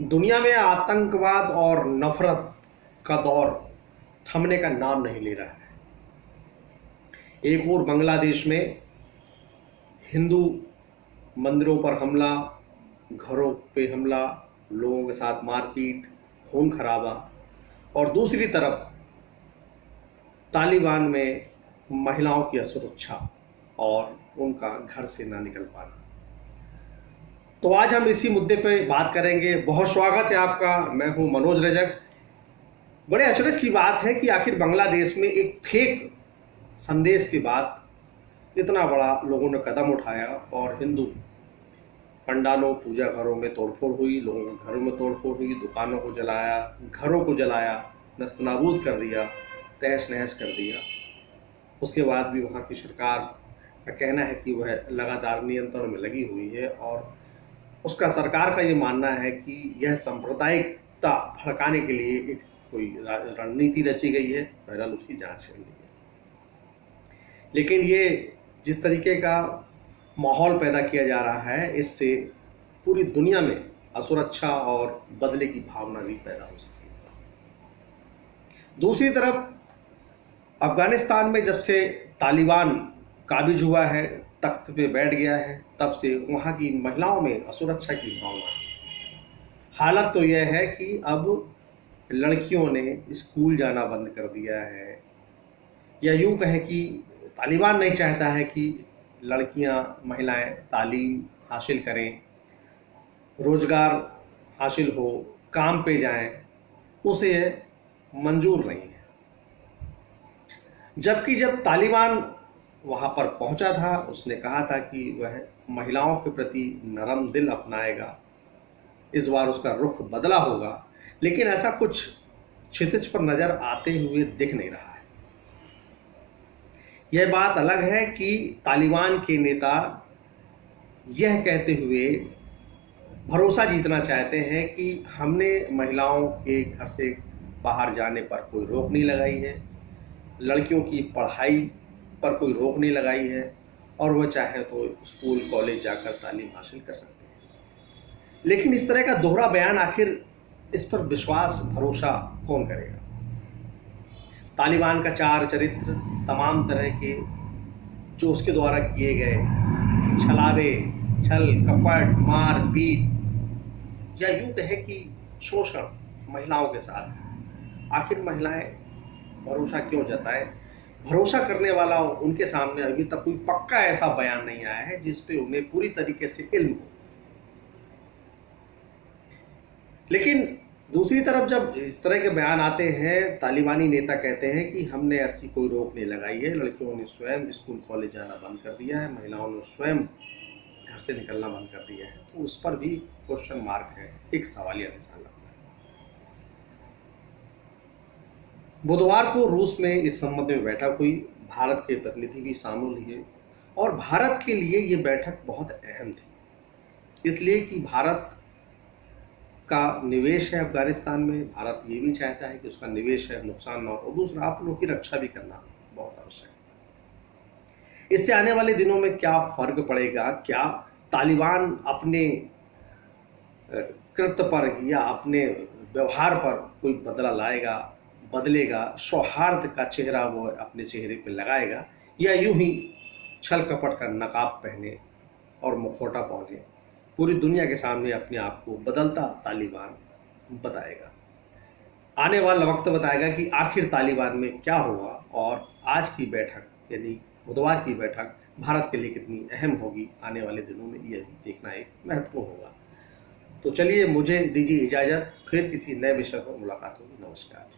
दुनिया में आतंकवाद और नफरत का दौर थमने का नाम नहीं ले रहा है। एक और बांग्लादेश में हिंदू मंदिरों पर हमला, घरों पे हमला, लोगों के साथ मारपीट, खून खराबा, और दूसरी तरफ तालिबान में महिलाओं की असुरक्षा और उनका घर से ना निकल पाना। तो आज हम इसी मुद्दे पे बात करेंगे। बहुत स्वागत है आपका, मैं हूं मनोज रजक। बड़े अचरज की बात है कि आखिर बांग्लादेश में एक फेक संदेश के बाद इतना बड़ा लोगों ने कदम उठाया और हिंदू पंडालों, पूजा घरों में तोड़फोड़ हुई, लोगों के घरों में तोड़फोड़ हुई, दुकानों को जलाया, घरों को जलाया, नस्तनाबूद कर दिया, तहस नहस कर दिया। उसके बाद भी वहाँ की सरकार का कहना है कि वह लगातार नियंत्रण में लगी हुई है और उसका सरकार का ये मानना है कि यह सांप्रदायिकता भड़काने के लिए एक कोई रणनीति रची गई है। बहरहाल उसकी जांच चल रही है। लेकिन ये जिस तरीके का माहौल पैदा किया जा रहा है, इससे पूरी दुनिया में असुरक्षा और बदले की भावना भी पैदा हो सकती है। दूसरी तरफ अफगानिस्तान में जब से तालिबान काबिज हुआ है, तख्त पे बैठ गया है, तब से वहाँ की महिलाओं में असुरक्षा की भावना है। हालत तो यह है कि अब लड़कियों ने स्कूल जाना बंद कर दिया है, या यूँ कहें कि तालिबान नहीं चाहता है कि लड़कियां, महिलाएं तालीम हासिल करें, रोजगार हासिल हो, काम पे जाएं, उसे मंजूर नहीं है। जबकि जब तालिबान वहाँ पर पहुँचा था, उसने कहा था कि वह महिलाओं के प्रति नरम दिल अपनाएगा, इस बार उसका रुख बदला होगा। लेकिन ऐसा कुछ क्षितिज पर नजर आते हुए दिख नहीं रहा है। यह बात अलग है कि तालिबान के नेता यह कहते हुए भरोसा जीतना चाहते हैं कि हमने महिलाओं के घर से बाहर जाने पर कोई रोक नहीं लगाई है, लड़कियों की पढ़ाई पर कोई रोक नहीं लगाई है, और वह चाहे तो स्कूल कॉलेज जाकर तालीम हासिल कर सकते हैं। लेकिन इस तरह का दोहरा बयान, आखिर इस पर विश्वास भरोसा कौन करेगा? तालिबान का चार चरित्र, तमाम तरह के जो उसके द्वारा किए गए छलावे, छल कपट, मार पीट, या यूँ कहें कि शोषण महिलाओं के साथ, आखिर महिलाएं भरोसा क्यों जताएं? भरोसा करने वाला उनके सामने अभी तक कोई पक्का ऐसा बयान नहीं आया है जिस पे उन्हें पूरी तरीके से इल्म हो। लेकिन दूसरी तरफ जब इस तरह के बयान आते हैं, तालिबानी नेता कहते हैं कि हमने ऐसी कोई रोक नहीं लगाई है, लड़कियों ने स्वयं स्कूल कॉलेज जाना बंद कर दिया है, महिलाओं ने स्वयं घर से निकलना बंद कर दिया है, तो उस पर भी क्वेश्चन मार्क है, एक सवालिया निशान लगता है। बुधवार को रूस में इस संबंध में बैठक हुई, भारत के प्रतिनिधि भी शामिल हुए, और भारत के लिए ये बैठक बहुत अहम थी, इसलिए कि भारत का निवेश है अफगानिस्तान में। भारत ये भी चाहता है कि उसका निवेश है नुकसान ना हो, और दूसरा आप लोगों की रक्षा भी करना बहुत आवश्यक है। इससे आने वाले दिनों में क्या फर्क पड़ेगा? क्या तालिबान अपने कृत्य पर या अपने व्यवहार पर कोई बदला लाएगा, बदलेगा, सौहार्द का चेहरा वो अपने चेहरे पर लगाएगा, या यूं ही छल कपट का नकाब पहने और मुखौटा पहने पूरी दुनिया के सामने अपने आप को बदलता तालिबान बताएगा? आने वाला वक्त बताएगा कि आखिर तालिबान में क्या हुआ, और आज की बैठक यानी बुधवार की बैठक भारत के लिए कितनी अहम होगी आने वाले दिनों में, यह भी देखना एक महत्वपूर्ण होगा। तो चलिए, मुझे दीजिए इजाज़त, फिर किसी नए विषय पर मुलाकात होगी। नमस्कार।